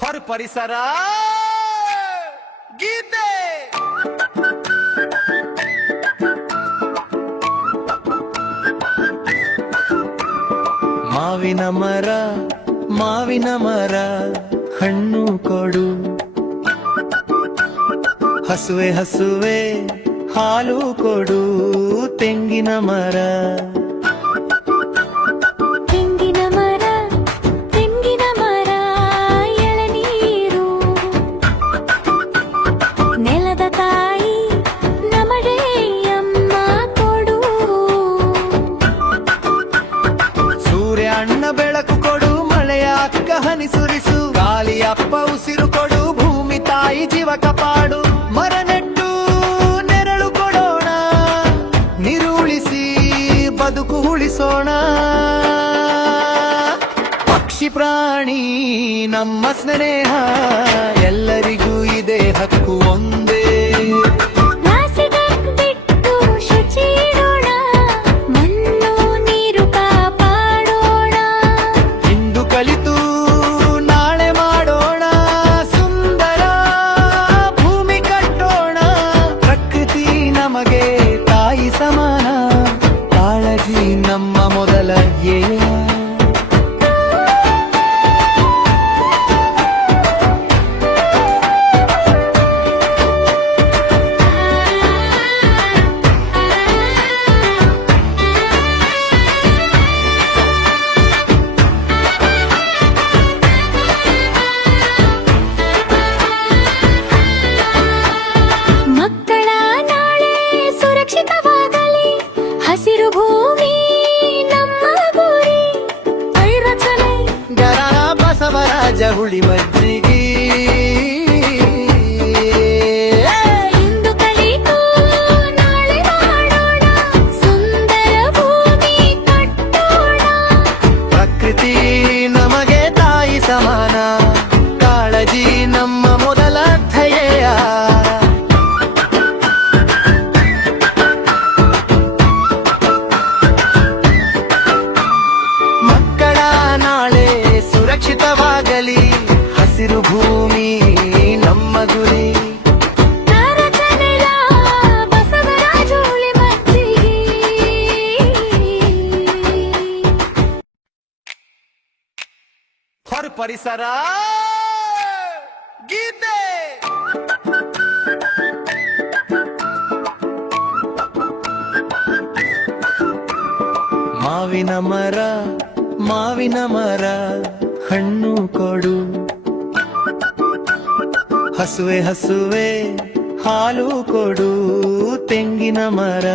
ಹೊರ ಪರಿಸರ ಗೀತೆ ಮಾವಿನ ಮರ ಮಾವಿನ ಮರ ಹಣ್ಣು ಕೊಡು, ಹಸುವೆ ಹಸುವೆ ಹಾಲು ಕೊಡು. ತೆಂಗಿನ ಮರ ಬೆಳಕು ಕೊಡು, ಮಳೆಯ ಅಕ್ಕ ಹನಿ ಸುರಿಸು. ಗಾಳಿಯಪ್ಪ ಉಸಿರು ಕೊಡು, ಭೂಮಿ ತಾಯಿ ಜೀವ ಕಾಪಾಡು. ಮರ ನೆಟ್ಟು ನೆರಳು ಕೊಡೋಣ, ನೀರುಳಿಸಿ ಬದುಕು ಉಳಿಸೋಣ. ಪಕ್ಷಿ ಪ್ರಾಣಿ ನಮ್ಮ ಸ್ನೇಹ, ಎಲ್ಲರಿಗೂ ಇದೆ ಹಕ್ಕು ಒಂದೇ. ಸಮಾನ ಕಾಳಜಿ ನಮ್ಮ ಮೊದಲ ಧ್ಯೇಯ. ಮಕ್ಕಳ ನಾಳೆ ಸುರಕ್ಷಿತವಾಗಲಿ, ಹಸಿರು ಭೂಮಿ ನಮ್ಮ ಗುರಿ. ಐರಚನೆ ಗರ ಬಸವರಾಜ ಹುಳಿ ಮಜ್ಜಿಗಿ. ಇಂದು ಕಲಿತು ನಾಳೆ ಮಾಡೋಣ, ಸುಂದರ ಭೂಮಿ ಕಟ್ಟೋಣ. ಪ್ರಕೃತಿ ನಮಗೆ ತಾಯಿ ಸಮಾನ, ಕಾಳಜಿ ನಮ್ಮ ಮೊದಲ ಧ್ಯೇಯ. ಸುರಕ್ಷಿತವಾಗಲಿ, ಹಸಿರು ಭೂಮಿ ನಮ್ಮ ಗುರಿ. ಬಸವರಾಜ ಹುಳಿ ಮಜ್ಜಿಗಿ. ಹೊರ ಪರಿಸರ ಗೀತೆ ಮಾವಿನ ಮರ ಮಾವಿನ ಮರ ಹಣ್ಣು ಕೊಡು, ಹಸುವೆ ಹಸುವೆ ಹಾಲು ಕೊಡು. ತೆಂಗಿನ ಮರ